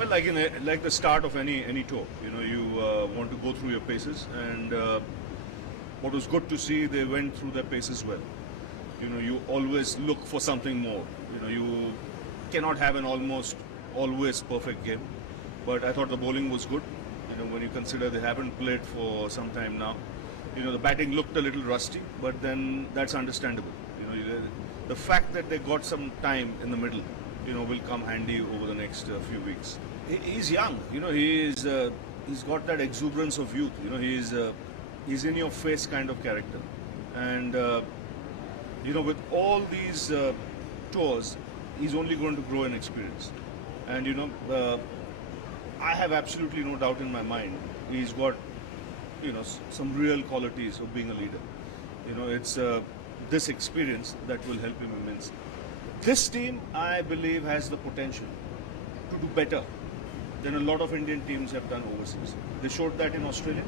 Well, like the start of any tour, you want to go through your paces, and what was good to see, they went through their paces well. You always look for something more. You cannot have an almost always perfect game, but I thought the bowling was good. When you consider they haven't played for some time now, the batting looked a little rusty, but then that's understandable. The fact that they got some time in the middle, will come handy over the next few weeks. He's young, he's got that exuberance of youth. He's in your face kind of character, and with all these tours, he's only going to grow in experience. And I have absolutely no doubt in my mind he's got some real qualities of being a leader. It's this experience that will help him immensely. This team, I believe, has the potential to do better than a lot of Indian teams have done overseas. They showed that in Australia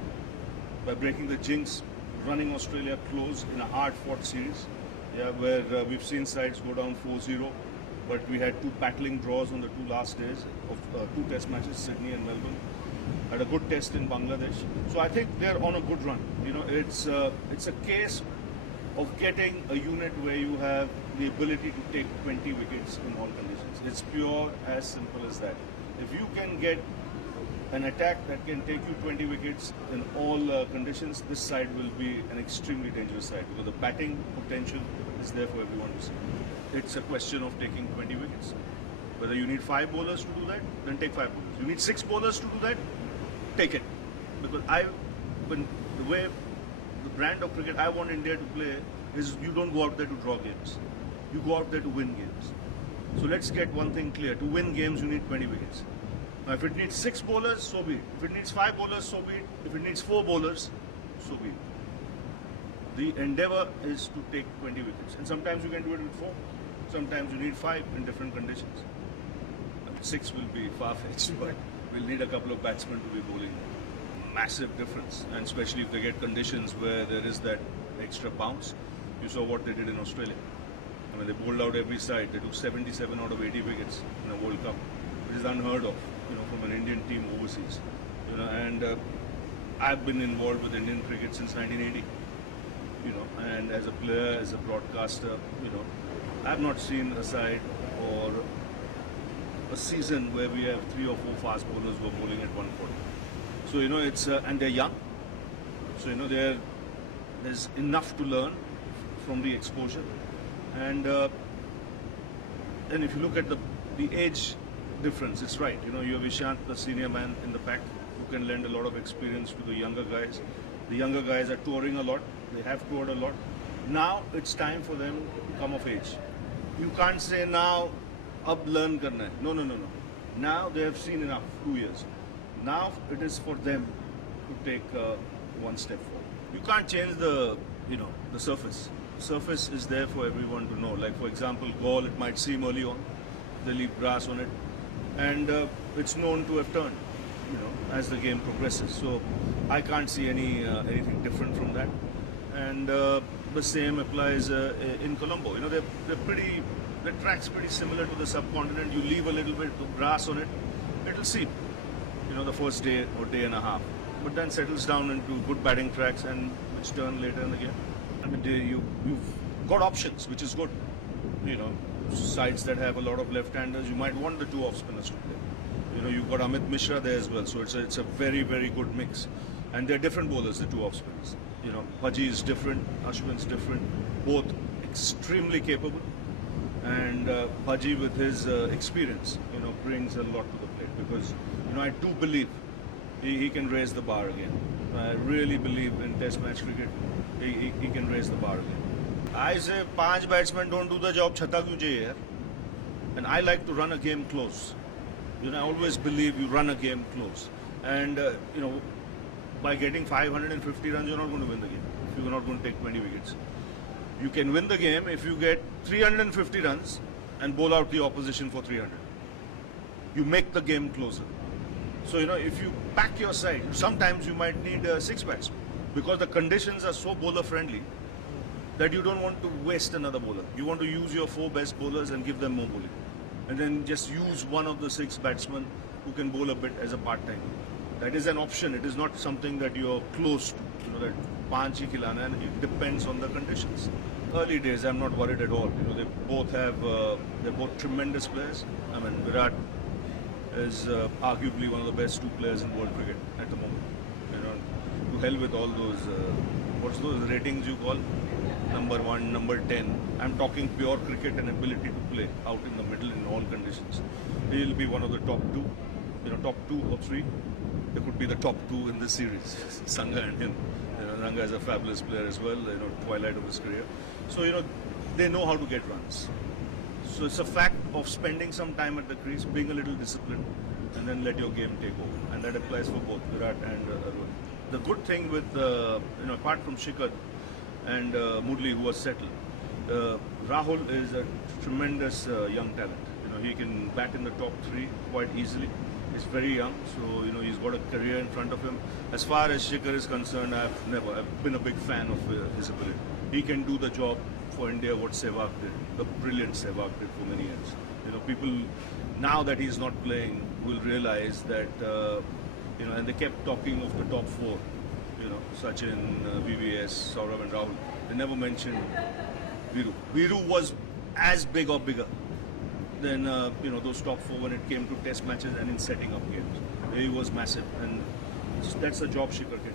by breaking the jinx, running Australia close in a hard-fought series, where we've seen sides go down 4-0, but we had two battling draws on the two last days of two test matches, Sydney and Melbourne. Had a good test in Bangladesh. So I think they're on a good run. It's a case of getting a unit where you have the ability to take 20 wickets in all conditions. It's pure as simple as that. If you can get an attack that can take you 20 wickets in all conditions, this side will be an extremely dangerous side because the batting potential is there for everyone to see. It's a question of taking 20 wickets. Whether you need 5 bowlers to do that, then take 5 bowlers. You need 6 bowlers to do that, take it. Because the way the brand of cricket I want India to play is you don't go out there to draw games. You go out there to win games. So let's get one thing clear. To win games, you need 20 wickets. Now, if it needs 6 bowlers, so be it. If it needs 5 bowlers, so be it. If it needs 4 bowlers, so be it. The endeavour is to take 20 wickets. And sometimes you can do it with 4. Sometimes you need 5 in different conditions. 6 will be far-fetched, but we'll need a couple of batsmen to be bowling. Massive difference, and especially if they get conditions where there is that extra bounce. You saw what they did in Australia. They bowled out every side. They took 77 out of 80 wickets in a World Cup, which is unheard of, from an Indian team overseas. And I've been involved with Indian cricket since 1980. And as a player, as a broadcaster, I've not seen a side or a season where we have 3 or 4 fast bowlers who are bowling at 140. So it's and they're young. So there's enough to learn from the exposure, and if you look at the age difference, it's right. You have Ishant, the senior man in the pack, who can lend a lot of experience to the younger guys. The younger guys are touring a lot. They have toured a lot. Now it's time for them to come of age. You can't say now, ab learn karna hai. No. Now they have seen enough, 2 years. Now it is for them to take one step forward. You can't change the surface. Surface is there for everyone to know. Like for example, Gaul, it might seem early on, they leave grass on it, and it's known to have turned, as the game progresses. So I can't see anything different from that. And the same applies in Colombo. The track's pretty similar to the subcontinent. You leave a little bit of grass on it, it'll seep. The first day or day and a half, but then settles down into good batting tracks and which turn later in the game. You've got options, which is good. Sides that have a lot of left-handers, you might want the 2 off-spinners to play. You've got Amit Mishra there as well, so it's a very, very good mix. And they're different bowlers, the 2 off-spinners. Bhaji is different, Ashwin's different, both extremely capable. And Bhaji, with his experience, brings a lot to the plate because I do believe he can raise the bar again. I really believe in Test match cricket, he can raise the bar again. I say 5 batsmen don't do the job, chhata kyun chahiye yaar? And I like to run a game close. I always believe you run a game close. And by getting 550 runs, you're not going to win the game. If you're not going to take 20 wickets. You can win the game if you get 350 runs and bowl out the opposition for 300. You make the game closer. So, if you pack your side, sometimes you might need 6 batsmen because the conditions are so bowler friendly that you don't want to waste another bowler. You want to use your 4 best bowlers and give them more bowling. And then just use one of the 6 batsmen who can bowl a bit as a part-time. That is an option. It is not something that you are close to. You know that panch hi khilana, and it depends on the conditions. Early days, I'm not worried at all. You know, they're both tremendous players. I mean, Virat is arguably one of the best two players in world cricket at the moment. You know, to hell with all those what's those ratings you call? Number 1, number 10. I'm talking pure cricket and ability to play out in the middle in all conditions. He'll be one of the top 2, you know, top 2 or 3. There could be the top 2 in this series, Sangha and him. You know, Sangha is a fabulous player as well, you know, twilight of his career. So, you know, they know how to get runs. So it's a fact of spending some time at the crease, being a little disciplined, and then let your game take over. And that applies for both Virat and Rohit. The good thing with, you know, apart from Shikhar and Murli, who was settled, Rahul is a tremendous young talent. You know, he can bat in the top 3 quite easily. He's very young, so you know he's got a career in front of him. As far as Shikhar is concerned, I've been a big fan of his ability. He can do the job for India what Sehwag did, the brilliant Sehwag did for many years. You know, people now that he's not playing will realize that you know, and they kept talking of the top 4. You know, Sachin, VVS, Saurav, and Rahul. They never mentioned Viru. Viru was as big or bigger than you know, those top 4 when it came to test matches and in setting up games. He was massive, and that's the job Shikhar can